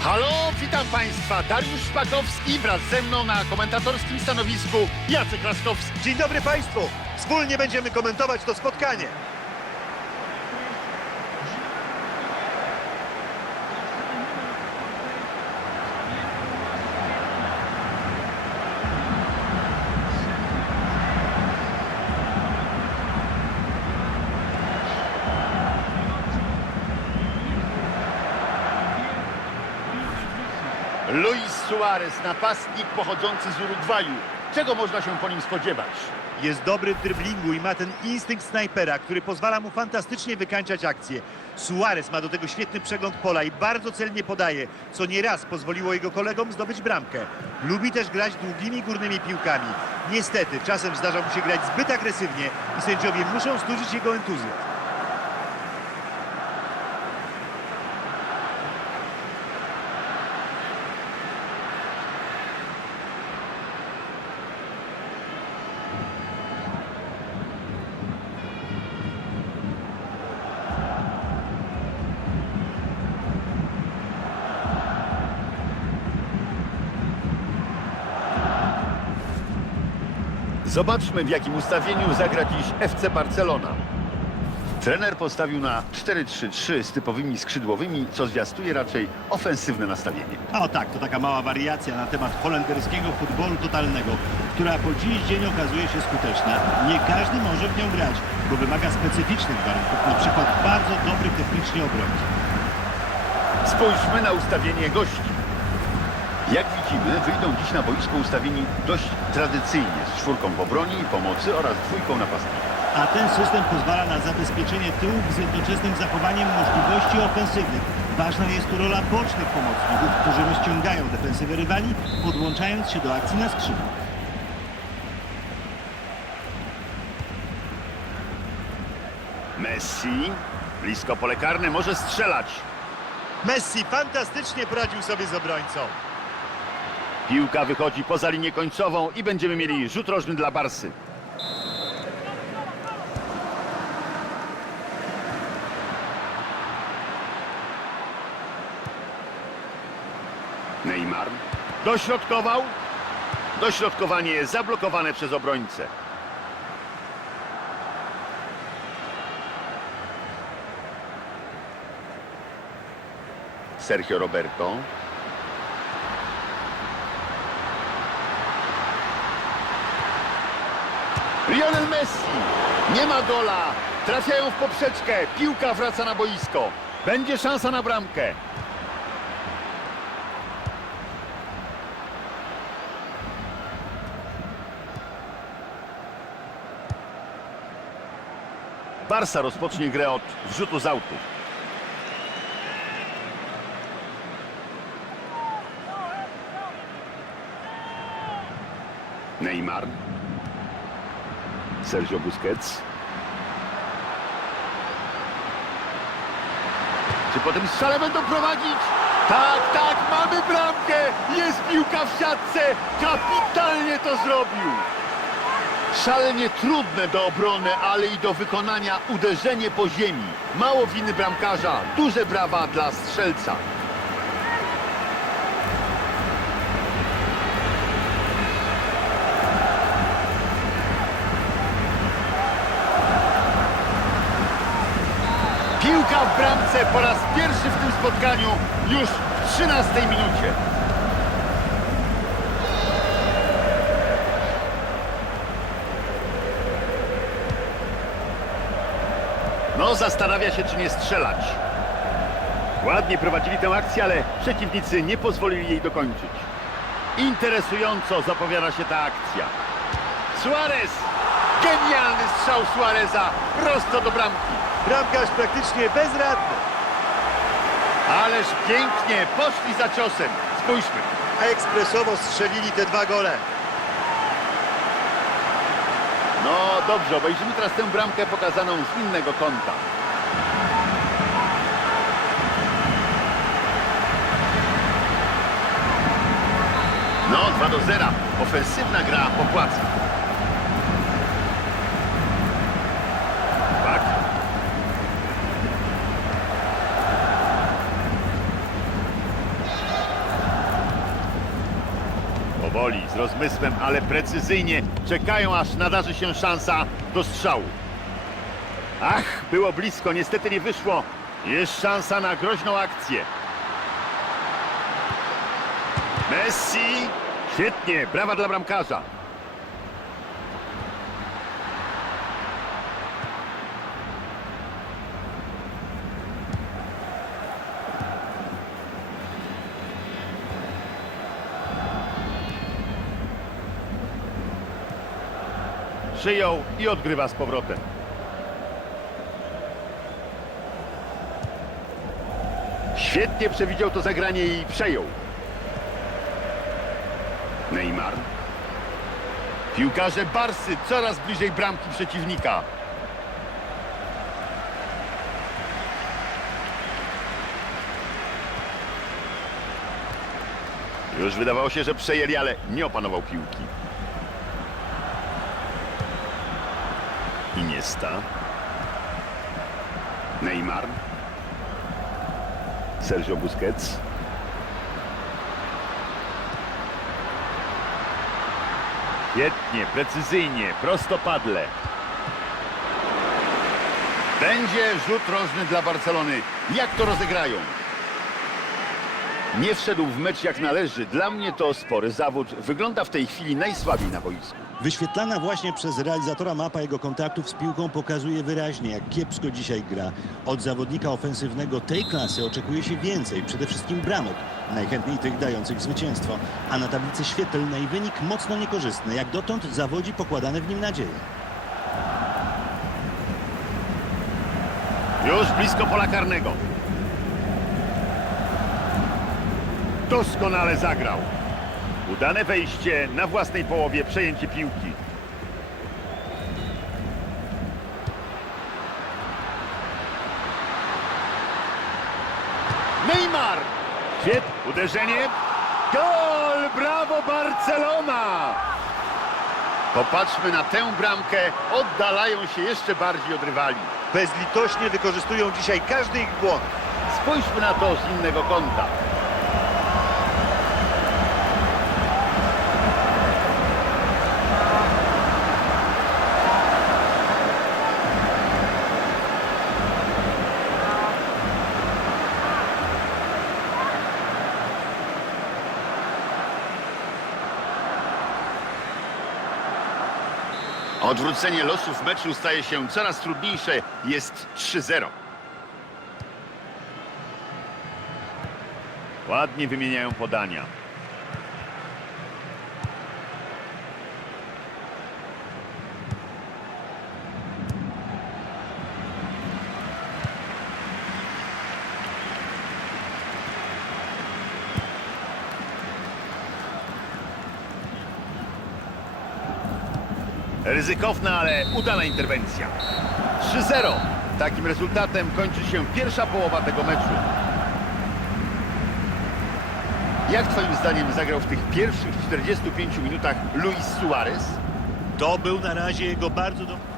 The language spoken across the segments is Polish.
Halo, witam Państwa. Dariusz Szpakowski wraz ze mną na komentatorskim stanowisku Jacek Laskowski. Dzień dobry Państwu. Wspólnie będziemy komentować to spotkanie. Luis Suarez, napastnik pochodzący z Urugwaju. Czego można się po nim spodziewać? Jest dobry w dryblingu i ma ten instynkt snajpera, który pozwala mu fantastycznie wykańczać akcje. Suarez ma do tego świetny przegląd pola i bardzo celnie podaje, co nieraz pozwoliło jego kolegom zdobyć bramkę. Lubi też grać długimi górnymi piłkami. Niestety, czasem zdarza mu się grać zbyt agresywnie i sędziowie muszą studzić jego entuzjazm. Zobaczmy w jakim ustawieniu zagra dziś FC Barcelona. Trener postawił na 4-3-3 z typowymi skrzydłowymi, co zwiastuje raczej ofensywne nastawienie. O tak, to taka mała wariacja na temat holenderskiego futbolu totalnego, która po dziś dzień okazuje się skuteczna. Nie każdy może w nią grać, bo wymaga specyficznych warunków, na przykład bardzo dobrych technicznie obrońców. Spójrzmy na ustawienie gości. Jak widzimy, wyjdą dziś na boisko ustawieni dość tradycyjnie, z czwórką w obronie i pomocy oraz dwójką napastnika. A ten system pozwala na zabezpieczenie tyłów z jednoczesnym zachowaniem możliwości ofensywnych. Ważna jest tu rola bocznych pomocników, którzy rozciągają defensywę rywali, podłączając się do akcji na skrzydłach. Messi, blisko pole karne, może strzelać. Messi fantastycznie poradził sobie z obrońcą. Piłka wychodzi poza linię końcową i będziemy mieli rzut rożny dla Barsy. Neymar dośrodkował. Dośrodkowanie zablokowane przez obrońcę. Sergio Roberto. Lionel Messi. Nie ma gola. Trafiają w poprzeczkę. Piłka wraca na boisko. Będzie szansa na bramkę. Barsa rozpocznie grę od rzutu z autu. Neymar. Sergio Busquets. Czy po tym strzale będą prowadzić? Tak, tak, mamy bramkę! Jest piłka w siatce! Kapitalnie to zrobił! Szalenie trudne do obrony, ale i do wykonania uderzenie po ziemi. Mało winy bramkarza, duże brawa dla strzelca. Piłka w bramce po raz pierwszy w tym spotkaniu już w 13 minucie. No, zastanawia się, czy nie strzelać. Ładnie prowadzili tę akcję, ale przeciwnicy nie pozwolili jej dokończyć. Interesująco zapowiada się ta akcja. Suarez! Genialny strzał Suareza prosto do bramki. Bramkarz praktycznie bezradny. Ależ pięknie, poszli za ciosem. Spójrzmy. Ekspresowo strzelili te dwa gole. No dobrze, obejrzymy teraz tę bramkę pokazaną z innego kąta. No, 2 do 0. Ofensywna gra popłaca. Tak. Powoli, z rozmysłem, ale precyzyjnie czekają, aż nadarzy się szansa do strzału. Ach, było blisko, niestety nie wyszło. Jest szansa na groźną akcję. Messi! Świetnie, brawa dla bramkarza. Przyjął i odgrywa z powrotem. Świetnie przewidział to zagranie i przejął. Neymar. Piłkarze Barsy coraz bliżej bramki przeciwnika. Już wydawało się, że przejęli, ale nie opanował piłki. Iniesta. Neymar. Sergio Busquets. Świetnie, precyzyjnie, prostopadle. Będzie rzut rożny dla Barcelony. Jak to rozegrają? Nie wszedł w mecz jak należy. Dla mnie to spory zawód. Wygląda w tej chwili najsłabiej na boisku. Wyświetlana właśnie przez realizatora mapa jego kontaktów z piłką pokazuje wyraźnie, jak kiepsko dzisiaj gra. Od zawodnika ofensywnego tej klasy oczekuje się więcej, przede wszystkim bramek, najchętniej tych dających zwycięstwo. A na tablicy świetlnej wynik mocno niekorzystny, jak dotąd zawodzi pokładane w nim nadzieje. Już blisko pola karnego. Doskonale zagrał. Udane wejście na własnej połowie, przejęcie piłki. Neymar! Świet, uderzenie. Gol! Brawo Barcelona! Popatrzmy na tę bramkę. Oddalają się jeszcze bardziej od rywali. Bezlitośnie wykorzystują dzisiaj każdy ich błąd. Spójrzmy na to z innego kąta. Odwrócenie losów meczu staje się coraz trudniejsze. Jest 3-0. Ładnie wymieniają podania. Ryzykowna, ale udana interwencja. 3-0. Takim rezultatem kończy się pierwsza połowa tego meczu. Jak twoim zdaniem zagrał w tych pierwszych 45 minutach Luis Suarez? To był na razie jego bardzo dobry...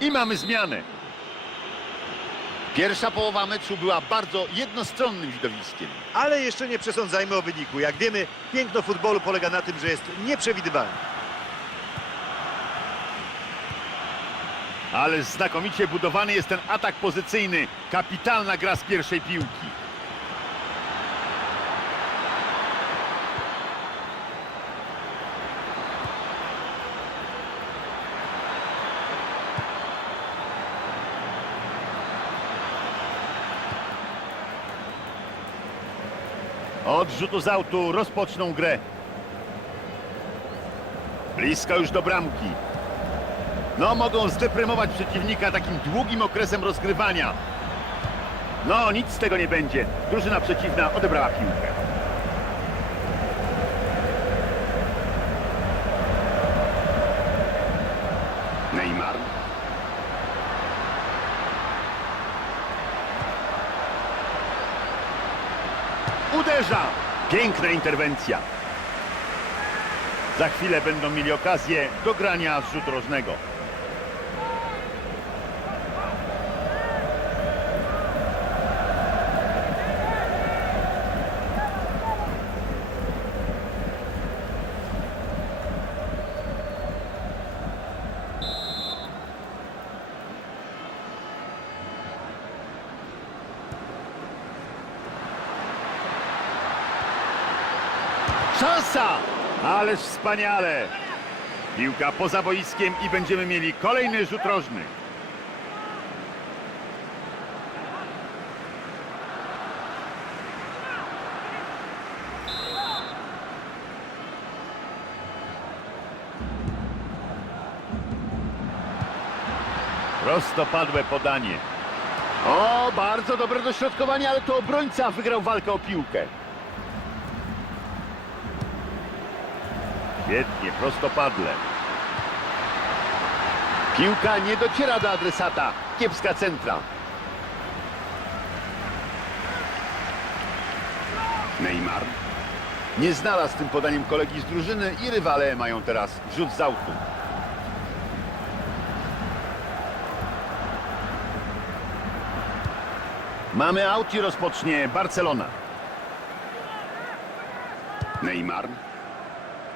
I mamy zmianę. Pierwsza połowa meczu była bardzo jednostronnym widowiskiem. Ale jeszcze nie przesądzajmy o wyniku. Jak wiemy, piękno futbolu polega na tym, że jest nieprzewidywalny. Ale znakomicie budowany jest ten atak pozycyjny. Kapitalna gra z pierwszej piłki. Od rzutu z autu rozpoczną grę. Blisko już do bramki. No, mogą zdeprymować przeciwnika takim długim okresem rozgrywania. No, nic z tego nie będzie. Drużyna przeciwna odebrała piłkę. Neymar. Uderza! Piękna interwencja. Za chwilę będą mieli okazję do grania z rzutu rożnego. Szansa! Ależ wspaniale! Piłka poza boiskiem i będziemy mieli kolejny rzut rożny. Prostopadłe podanie. O, bardzo dobre dośrodkowanie, ale to obrońca wygrał walkę o piłkę. Świetnie, prostopadle. Piłka nie dociera do adresata. Kiepska centra. Neymar. Nie znalazł tym podaniem kolegi z drużyny i rywale mają teraz rzut z autu. Mamy aut i rozpocznie Barcelona. Neymar.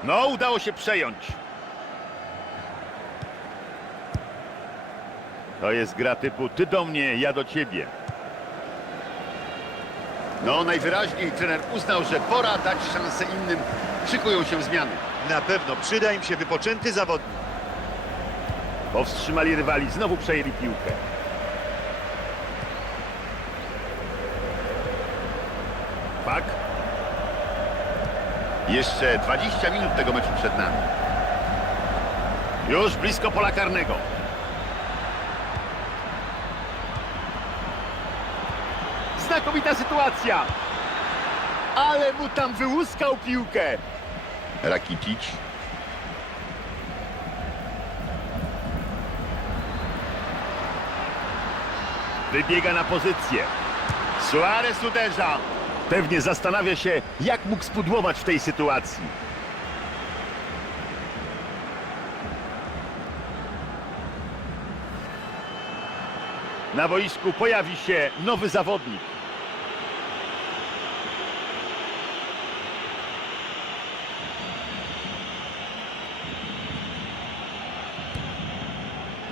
No, udało się przejąć. To jest gra typu ty do mnie, ja do ciebie. No, najwyraźniej trener uznał, że pora dać szansę innym. Szykują się zmiany. Na pewno przyda im się wypoczęty zawodnik. Powstrzymali rywali, znowu przejęli piłkę. Jeszcze 20 minut tego meczu przed nami. Już blisko pola karnego. Znakomita sytuacja. Ale mu tam wyłuskał piłkę. Rakitic. Wybiega na pozycję. Suarez uderza. Pewnie zastanawia się, jak mógł spudłować w tej sytuacji. Na boisku pojawi się nowy zawodnik.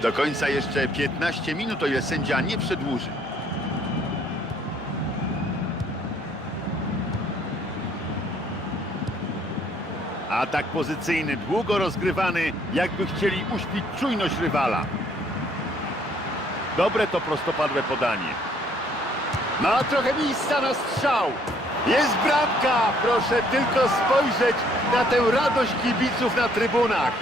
Do końca jeszcze 15 minut, o ile sędzia nie przedłuży. Atak pozycyjny, długo rozgrywany, jakby chcieli uśpić czujność rywala. Dobre to prostopadłe podanie. Ma trochę miejsca na strzał. Jest bramka! Proszę tylko spojrzeć na tę radość kibiców na trybunach.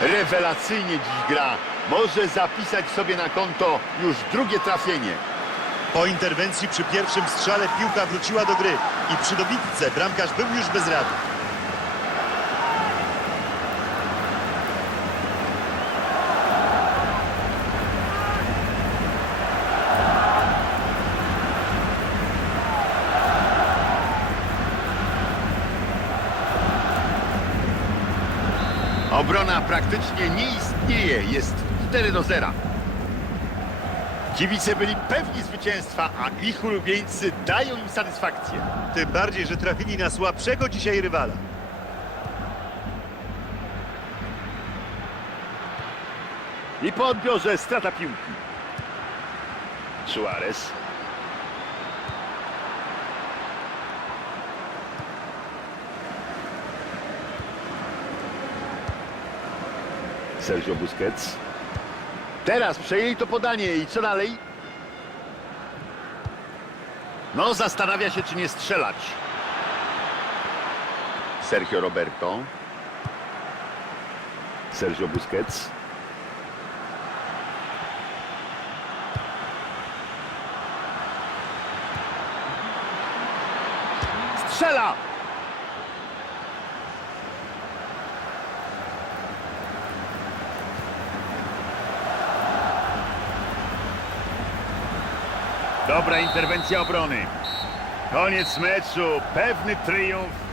Rewelacyjnie dziś gra. Może zapisać sobie na konto już drugie trafienie. Po interwencji przy pierwszym strzale piłka wróciła do gry i przy dobitce bramkarz był już bez rady. Obrona praktycznie nie istnieje. Jest 4 do 0. Kibice byli pewni zwycięstwa, a ich ulubieńcy dają im satysfakcję. Tym bardziej, że trafili na słabszego dzisiaj rywala. I po odbiorze strata piłki. Suarez. Sergio Busquets. Teraz przejęli to podanie i co dalej? No, zastanawia się, czy nie strzelać. Sergio Roberto. Sergio Busquets. Strzela! Dobra interwencja obrony. Koniec meczu, pewny triumf